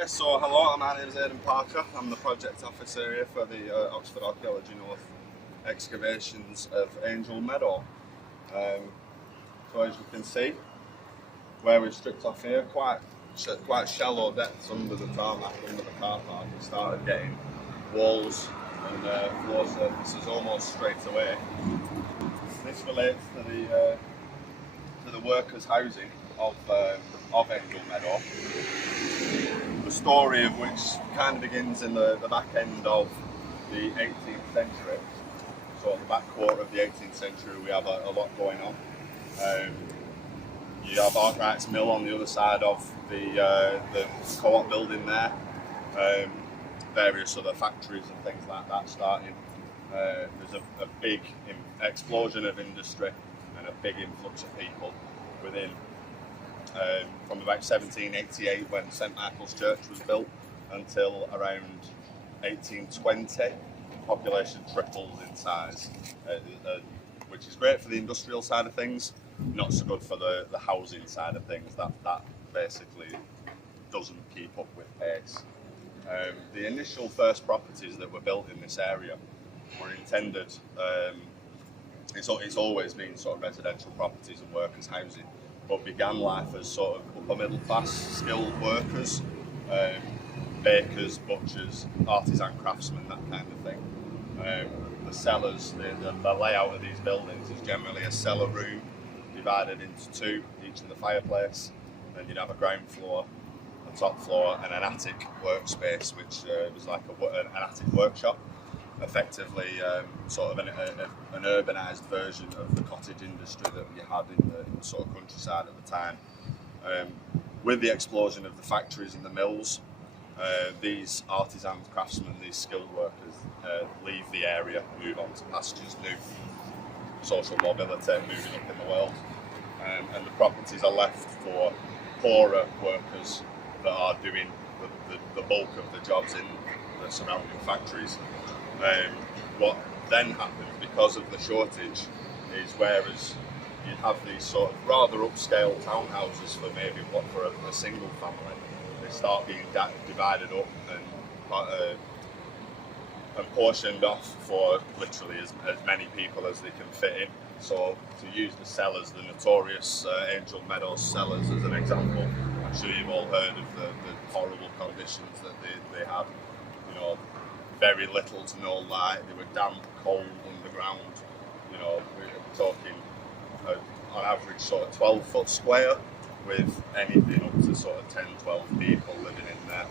Yeah, so hello, my name is Aidan Parker. I'm the project officer here for the Oxford Archaeology North excavations of Angel Meadow. So as you can see, where we've stripped off here, quite shallow depths under the tarmac, under the car park, we started getting walls and floor surfaces almost straight away. This relates to the workers' housing of Angel Meadow. The story of which kind of begins in the back end of the 18th century. So at the back quarter of the 18th century, we have a lot going on. You have Arkwright's Mill on the other side of the co-op building there. Various other factories and things like that starting. There's a big explosion of industry and a big influx of people within. From about 1788, when St Michael's Church was built, until around 1820, the population triples in size, which is great for the industrial side of things, not so good for the housing side of things. That basically doesn't keep up with pace. The initial first properties that were built in this area were intended, it's always been sort of residential properties and workers' housing, but began life as sort of upper middle class skilled workers, bakers, butchers, artisan craftsmen, that kind of thing. The cellars, the layout of these buildings is generally a cellar room divided into two, each with a fireplace. Then you'd have a ground floor, a top floor, and an attic workspace, which was like an attic workshop. Effectively, sort of an urbanised version of the cottage industry that we had in the sort of countryside at the time. With the explosion of the factories and the mills, these artisans, craftsmen, these skilled workers leave the area, move on to pastures, new social mobility, moving up in the world, and the properties are left for poorer workers that are doing the bulk of the jobs in the surrounding factories. What then happens, because of the shortage, is whereas you'd have these sort of rather upscale townhouses for maybe for a single family, they start being divided up and portioned off for literally as many people as they can fit in. So to use the cellars, the notorious Angel Meadow cellars as an example, I'm sure you've all heard of the horrible conditions that they had. You know, very little to no light, they were damp, cold, underground. You know, we're talking on average sort of 12-foot square, with anything up to sort of 10, 12 people living in there.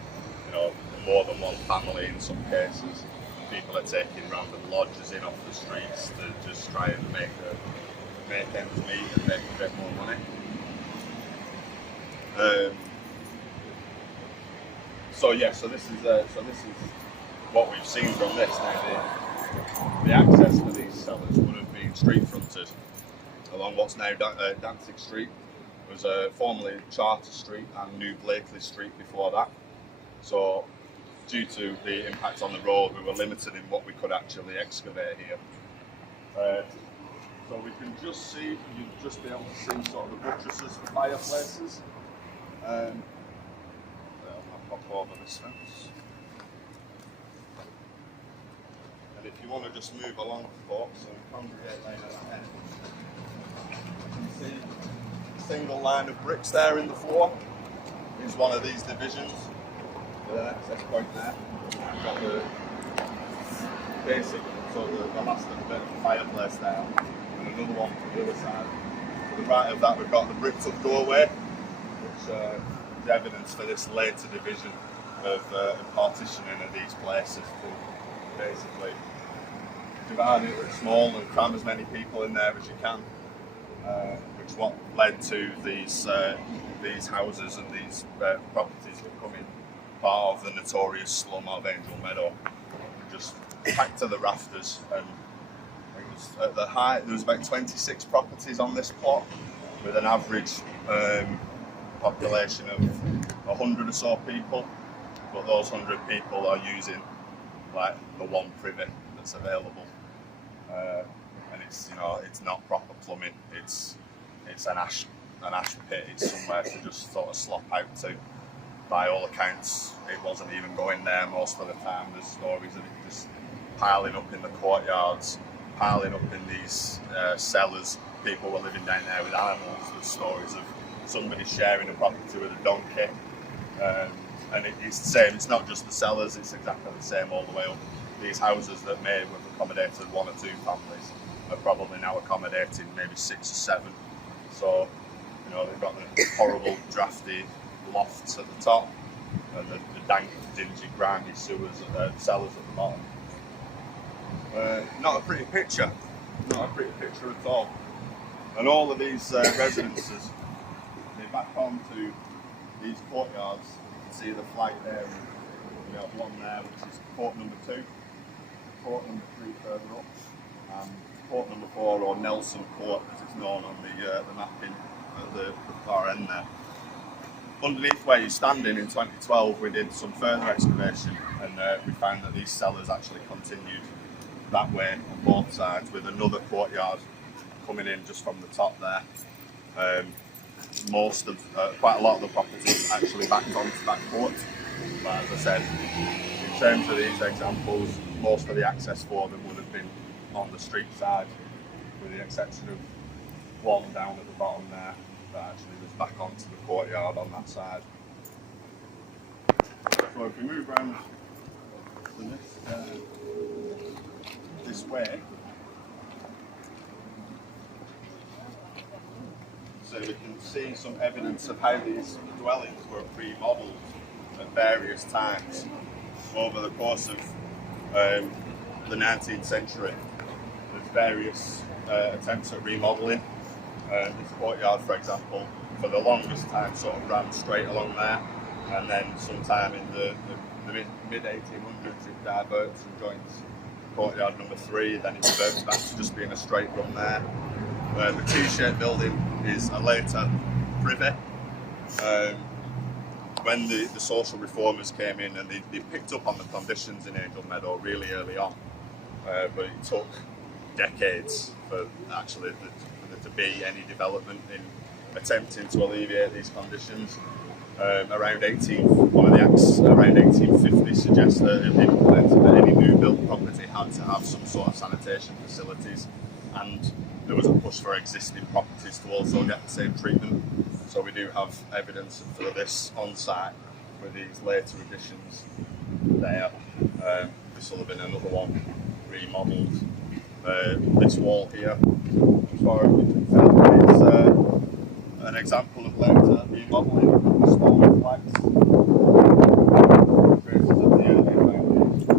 You know, more than one family in some cases. People are taking random lodgers in off the streets to just try and make ends meet and make a bit more money. So this is what we've seen from this. Now, the access for these cellars would have been street fronted along what's now Danzig Street. It was formerly Charter Street and New Blakely Street before that. So due to the impact on the road, we were limited in what we could actually excavate here. So we can just see, you'll just be able to see sort of the buttresses for fireplaces. I'll pop over this fence. And if you want to just move along, folks, and congregate lane at the end, you can see a single line of bricks there in the floor is one of these divisions with an access point there. We've got the basic, so the last bit of the fireplace there, and another one from the other side. To the right of that, we've got the bricked up doorway, which is evidence for this later division of partitioning of these places to basically divide it small and cram as many people in there as you can, which is what led to these houses and these properties becoming part of the notorious slum of Angel Meadow, just packed to the rafters. And it was at the height, there was about 26 properties on this plot, with an average population of 100 or so people, but those 100 people are using like the one privy that's available, and it's not proper plumbing. It's an ash pit. It's somewhere to just sort of slop out to. by all accounts, it wasn't even going there most of the time. There's stories of it just piling up in the courtyards, piling up in these cellars. People were living down there with animals. There's stories of somebody sharing a property with a donkey. And it's the same, it's not just the cellars, it's exactly the same all the way up. These houses that may have accommodated 1 or 2 families are probably now accommodating maybe 6 or 7. So, you know, they've got the horrible, drafty lofts at the top and the dank, dingy, grimy cellars at the bottom. Not a pretty picture, not a pretty picture at all. And all of these residences, they back onto these courtyards. You can see the flag there. We have one there, which is port number 2, port number 3 further up, and port number 4, or Nelson Port, as it's known on the mapping at the far end there. Underneath where you're standing in 2012, we did some further excavation, and we found that these cellars actually continued that way on both sides, with another courtyard coming in just from the top there. Quite a lot of the properties actually backed onto that court, but as I said, in terms of these examples, most of the access for them would have been on the street side, with the exception of one down at the bottom there that actually was back onto the courtyard on that side. So if we move around to this way, so we can see some evidence of how these dwellings were remodelled at various times over the course of the 19th century. There's various attempts at remodelling. This courtyard, for example, for the longest time sort of ran straight along there, and then sometime in the mid-1800s it diverts and joins courtyard number 3, then it reverts back to just being a straight run there. The T-shaped building is a later privy. When the social reformers came in, and they picked up on the conditions in Angel Meadow really early on, but it took decades for actually there to be any development in attempting to alleviate these conditions. Around 1850 suggests that it implemented that any new built property had to have some sort of sanitation facilities, and there was a push for existing properties to also get the same treatment. So we do have evidence for this on site with these later additions there. This will have been another one remodelled. This wall here, as far as we can tell, is an example of later remodelling, stone flags. Traces of the early foundation.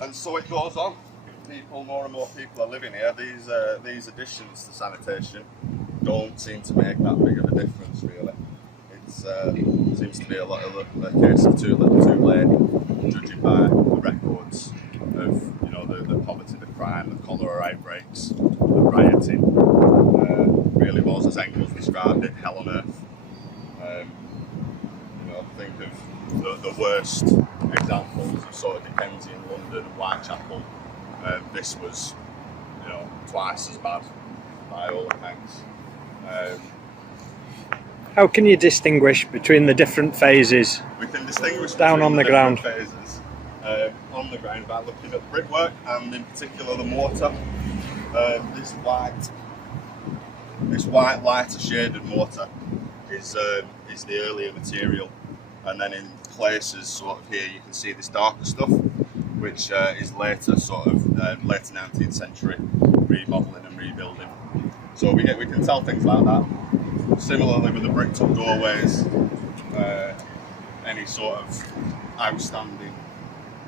And so it goes on. More and more people are living here. These additions to sanitation don't seem to make that big of a difference, really. It seems to be a lot of a case of too little, too late, judging by the records of the poverty, the crime, the cholera outbreaks, the rioting. Really was, as Engels described it, hell on earth. Think of the worst examples of sort of Dickensian London, Whitechapel. This was, twice as bad by all accounts. How can you distinguish between the different phases? We can distinguish down on the ground phases on the ground by looking at the brickwork, and in particular the mortar. This white lighter shaded mortar is the earlier material, and then in places sort of here you can see this darker stuff, which is later sort of later 19th century remodelling and rebuilding. So we can tell things like that. Similarly with the bricked up doorways, any sort of outstanding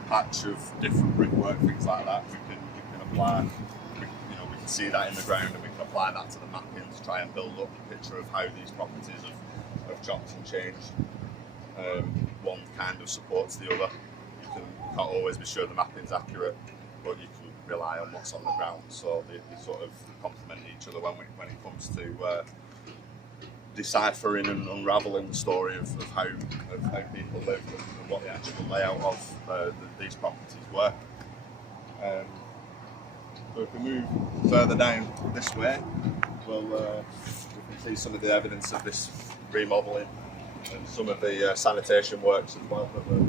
patch of different brickwork, things like that, we can apply. We can see that in the ground, and we can apply that to the mapping to try and build up a picture of how these properties have chopped and changed. One kind of supports the other. You can't always be sure the mapping's accurate, but you can rely on what's on the ground. So they sort of complement each other when it comes to deciphering and unravelling the story of how people lived and what the actual layout of these properties were. So if we move further down this way, we'll can see some of the evidence of this remodelling and some of the sanitation works as well that were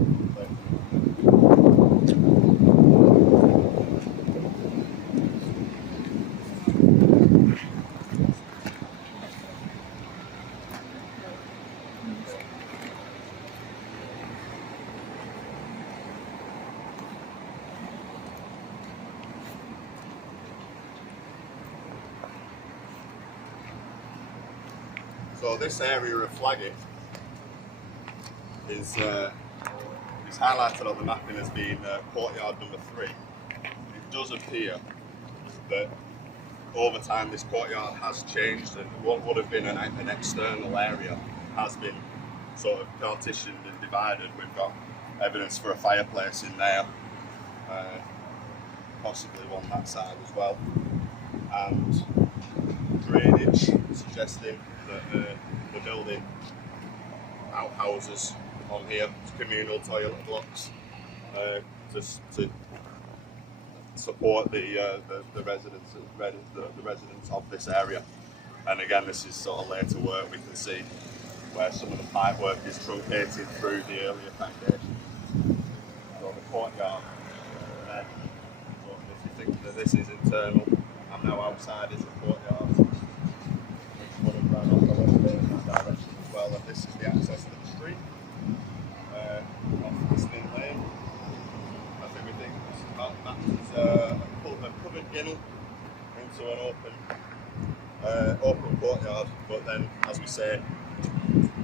So this area of flagging is highlighted on the mapping as being courtyard number 3. It does appear that over time this courtyard has changed, and what would have been an external area has been sort of partitioned and divided. We've got evidence for a fireplace in there, possibly one that side as well, and drainage suggesting that the building outhouses on here, communal toilet blocks, to support the residents of this area. And again, this is sort of later work. We can see where some of the pipe work is truncated through the earlier foundations. So the courtyard there. So if you think that this is internal, and now outside is the courtyard, which would have run off a little bit in that direction as well. And this is the access to the street off Listening Lane. As everything is mapped as a covered ginnel into an open courtyard, but then, as we say,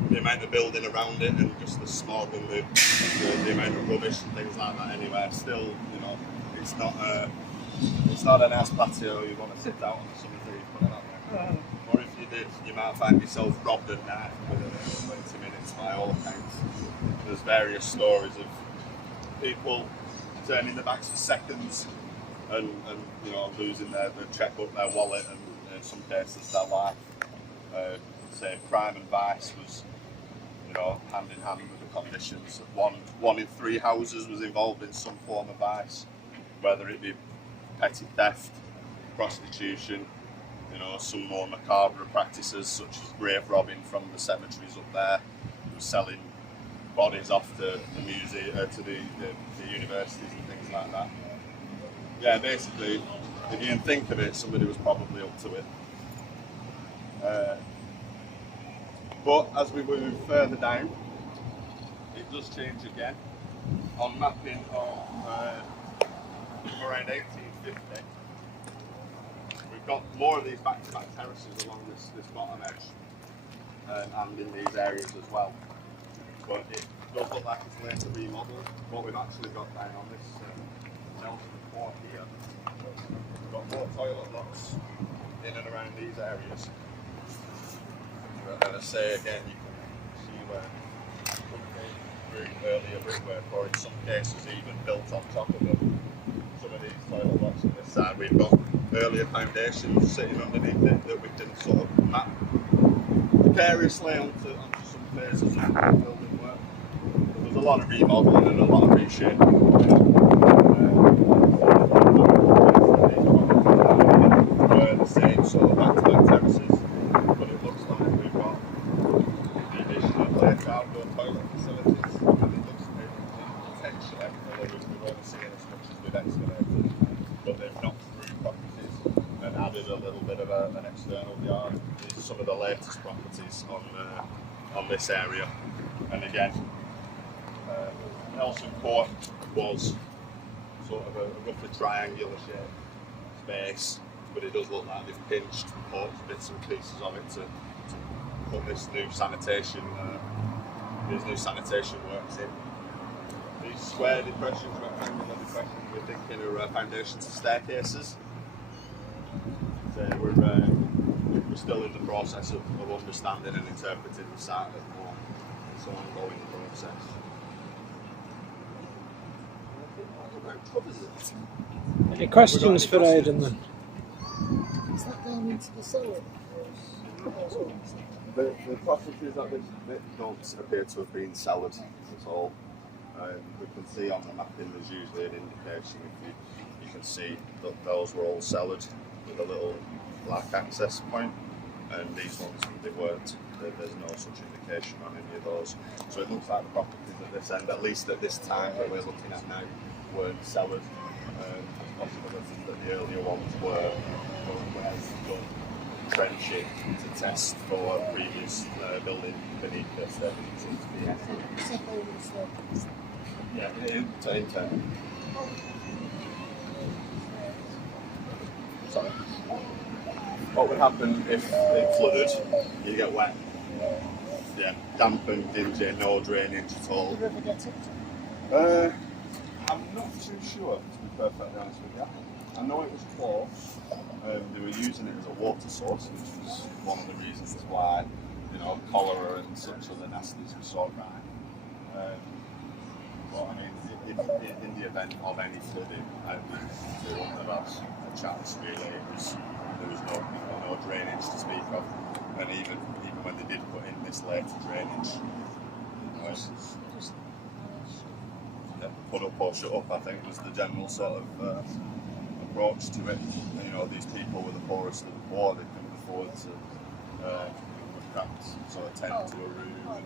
the amount of building around it and just the smog and the amount of rubbish and things like that anywhere, still, you know, it's not a nice patio you want to sit out on the summer day, put it that way. Or if you did, you might find yourself robbed and knifed within 20 minutes by all accounts. There's various stories of people turning their backs for seconds and you know, losing their checkbook, their wallet, and in some cases their life. Say crime and vice was, you know, hand in hand with the conditions. One in 3 houses was involved in some form of vice, whether it be petty theft, prostitution, you know, some more macabre practices such as grave robbing from the cemeteries up there, selling bodies off to the museum, to the universities and things like that. Yeah, basically, if you can think of it, somebody was probably up to it. But as we move further down, it does change again. On mapping of around 1850, we've got more of these back-to-back terraces along this bottom edge and in these areas as well. But it does look like it's later remodelled. What we've actually got down on this Nelson Court here, we've got more toilet blocks in and around these areas. And I say again, you can see where some through earlier brickwork, or in some cases even built on top of them. Some of these toilet blocks on this side, we've got earlier foundations sitting underneath it that we can sort of map precariously onto some phases of building work. There's a lot of remodelling and a lot of reshaping. The same sort of back-to-back terraces, but it looks like we've got the addition of later outdoor toilet facilities, and it looks potentially, although we've only seen as much as we've excavated, but they've knocked through properties and added a little bit of an external yard. These are some of the latest properties on this area. And again, Nelson Court was sort of a roughly triangular shaped space, but it does look like they've pinched bits and pieces of it to put this new sanitation works in. These square depressions, rectangular depressions, we're thinking are foundations and staircases. So we're still in the process of understanding and interpreting the site a bit more. It's an ongoing process. Any questions for Aidan then? Is that down into the cellar? The properties at this bit don't appear to have been cellared at all. We can see on the mapping there's usually an indication. If you can see that those were all cellared with a little black access point. and these ones they weren't. There's no such indication on any of those. So it looks like the properties at this end, at least at this time that we're looking at now, weren't cellars. Possibilities that the earlier ones were, but where's done trenching to test for previous building beneath this. There seems to be intent. Sorry. What would happen if it flooded? You get wet. Yeah, damp and dingy, no drainage at all. The river gets up to I'm not too sure, to be perfectly honest with you. I know it was close. They were using it as a water source, which was one of the reasons why, cholera and such other nasties were so high. But I mean, in the event of any flooding, they wouldn't have had a chance really. There was no drainage to speak of, and even when they did put in this later drainage, put up or shut up, I think was the general sort of approach to it. These people were the poorest of the poor. They couldn't afford to craft sort of tent to a room.